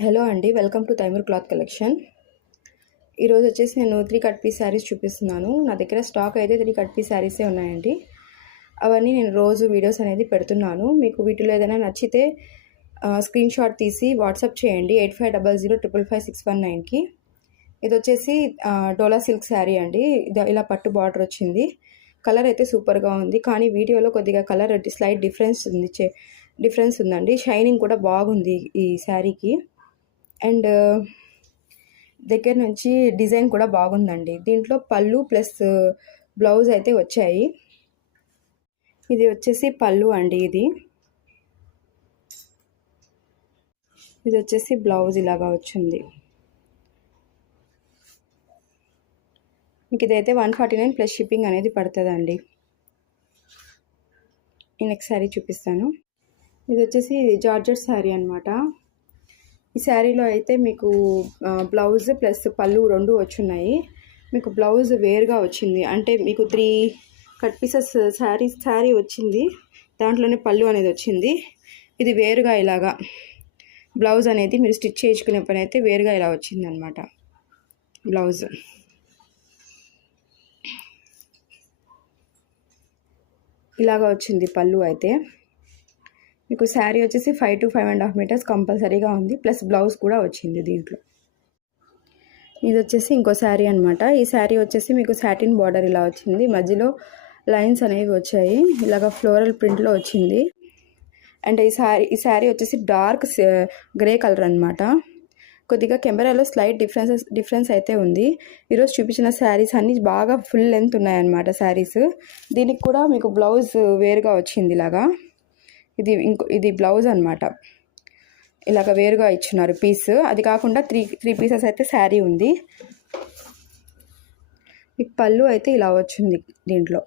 Hello అండి, welcome to Taimur cloth collection. ఈరోజు వచ్చేసి నేను 3 కట్ పీస్ శారీస్ చూపిస్తున్నాను. నా దగ్గర స్టాక్ అయితే 3 కట్ పీస్ శారీసే ఉన్నాయండి. అవన్నీ నేను రోజు వీడియోస్ అనేది పెడుతున్నాను. మీకు వీటిలో ఏదైనా నచ్చితే స్క్రీన్ షాట్ తీసి వాట్సాప్ చేయండి 8500555619కి. ఇది వచ్చేసి డోలా సిల్క్ శారీ అండి. ఇలా పట్టు బార్డర్ వచ్చింది. కలర్ అయితే సూపర్గా ఉంది, కానీ వీడియోలో కొద్దిగా కలర్ స్లైట్ డిఫరెన్స్ ఉందండి. షైనింగ్ కూడా బాగుంది ఈ శారీకి. అండ్ దగ్గర నుంచి డిజైన్ కూడా బాగుందండి. దీంట్లో పళ్ళు ప్లస్ బ్లౌజ్ అయితే వచ్చాయి. ఇది వచ్చేసి పళ్ళు అండి. ఇది వచ్చేసి బ్లౌజ్ ఇలాగా వచ్చింది. మీకు ఇదైతే 149 ప్లస్ షిప్పింగ్ అనేది పడుతుందండి. ఈ నెక్స్ట్ శారీ చూపిస్తాను. ఇది వచ్చేసి జార్జెట్ శారీ అనమాట. ఈ శారీలో అయితే మీకు బ్లౌజ్ ప్లస్ పళ్ళు రెండు వచ్చున్నాయి. మీకు బ్లౌజ్ వేరుగా వచ్చింది, అంటే మీకు 3 కట్ పీసెస్ శారీ వచ్చింది, దాంట్లోనే పళ్ళు అనేది వచ్చింది. ఇది వేరుగా ఇలాగా బ్లౌజ్ అనేది మీరు స్టిచ్ చేయించుకునే పని అయితే వేరుగా ఇలా వచ్చింది అనమాట. బ్లౌజ్ ఇలాగా వచ్చింది. పళ్ళు అయితే మీకు శారీ వచ్చేసి 5 to 5.5 మీటర్స్ కంపల్సరీగా ఉంది, ప్లస్ బ్లౌజ్ కూడా వచ్చింది దీంట్లో. ఇది వచ్చేసి ఇంకో శారీ అనమాట. ఈ శారీ వచ్చేసి మీకు సాటిన్ బార్డర్ ఇలా వచ్చింది, మధ్యలో లైన్స్ అనేవి వచ్చాయి, ఇలాగ ఫ్లోరల్ ప్రింట్లో వచ్చింది. అండ్ ఈ శారీ వచ్చేసి డార్క్ గ్రే కలర్ అనమాట. కొద్దిగా కెమెరాలో స్లైట్ డిఫరెన్స్ అయితే ఉంది. ఈరోజు చూపించిన శారీస్ అన్నీ బాగా ఫుల్ లెంత్ ఉన్నాయన్నమాట శారీస్. దీనికి కూడా మీకు బ్లౌజ్ వేరుగా వచ్చింది ఇలాగా. ఇది బ్లౌజ్ అనమాట. ఇలాగ వేరుగా ఇచ్చినారు పీస్. అది కాకుండా త్రీ పీసెస్ అయితే శారీ ఉంది. మీకు పళ్ళు అయితే ఇలా వచ్చింది దీంట్లో.